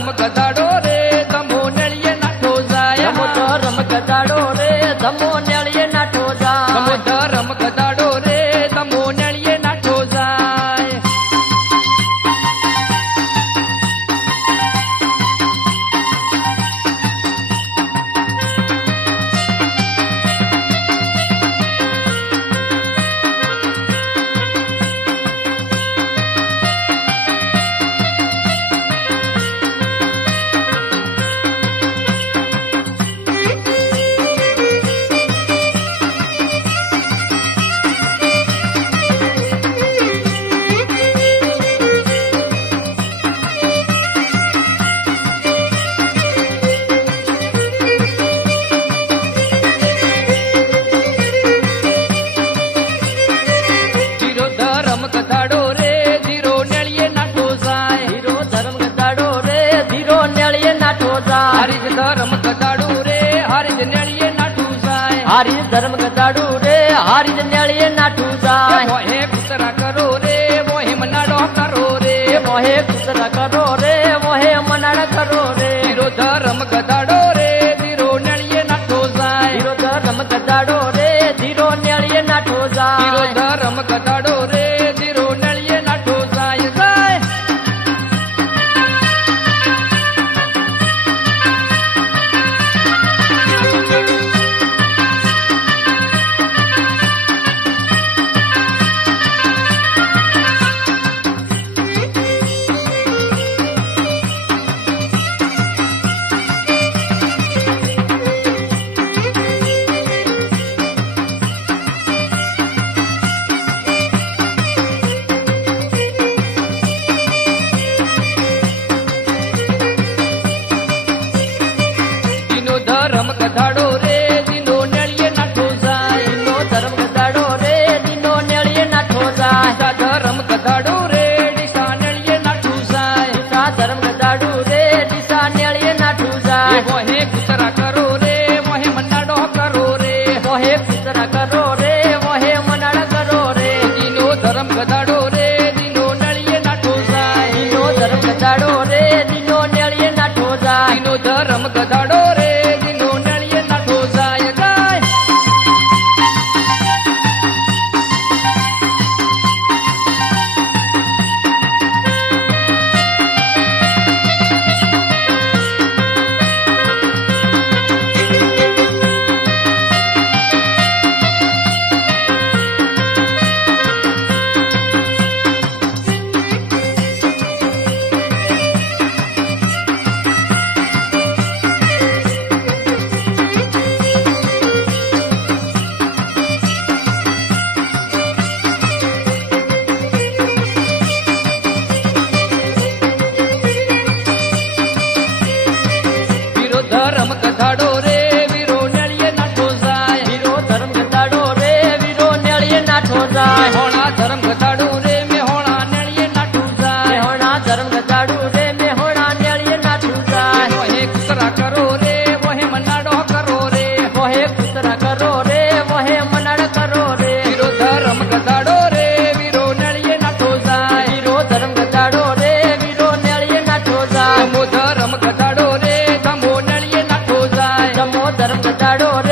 ધરમ ગધાડો રે ધમો નેળીએ નાઠો જાય ધમો ધરમ ગધાડો રે ધમો નેળીએ નાઠો જાય ધમો ધરમ ગધાડો રે ધમો નેળીએ નાઠો જાય ધરમ ગધાડું રે હારી નેળીએ નાઠું જાય હારી ધર્મ ગધાડું રે હારી નેળીએ નાઠું જાય મોહે કુતરા કરો રે મોહે મનાડો કરો રે મોહે કુતરા કરો રે મોહે મનાડ કરો રે ધીરો ધરમ ગધાડો રે ધીરો નેળીએ નાઠો જાય ધીરો ધર્મ ગધાડો રે ધીરો નેળીએ નાઠો ધીરો જાય ધરમ ગધાડો રે ધીરો નેળીએ નાઠો જાય જાય ધરમ ગધાડો રે દીનો નેળીએ નાઠો જાય દીનો ધર્મ ગધાડો રે દીનો નેળીએ નાઠો જાય ધરમ ગધાડો રે ડીસા નેળીએ નાઠું જાય દિશા ધર્મ ગધાડું રે દિશા નેળીએ નાઠું જાય મોહે કુતરા કરો રે મોહે મનાડો કરો રે મોહે કુતરા કરો રે મોહે મનાડ કરો રે દીનો ધરમ ગધાડો રે દીનો નેળીએ નાઠો જાય દીનો ધર્મ ગધાડો રે દીનો નેળીએ નાઠો જાય દીનો ધરમ ગધાડો રે દીનો નેળીએ નાઠો જાય જાય વીરો ધરમ ગધાડો રે વીરો નેળીએ નાઠો જાય વીરો ધર્મ ગધાડો રે વીરો નેળીએ નાઠો જાય હોણા ધરમ ગધાડો રે મેહોણા નેળીએ નાઠું જાય મેહોણા ધર્મ ગધાડું રે મેહોણા નેળીએ નાઠું જાય મોહે કુતરા કરો રે મોહે મનાડો કરો રે મોહે કુતરા કરો રે મોહે મનાડ કરો રે વીરો ધરમ ગધાડો રે વીરો નેળીએ નાઠો જાય વીરો ધર્મ ગધાડો રે વીરો નેળીએ નાઠો જાય ધમો ધરમ ગધાડો રે ધમો નેળીએ નાઠો જાય ધમો ધર્મ ગધાડો રે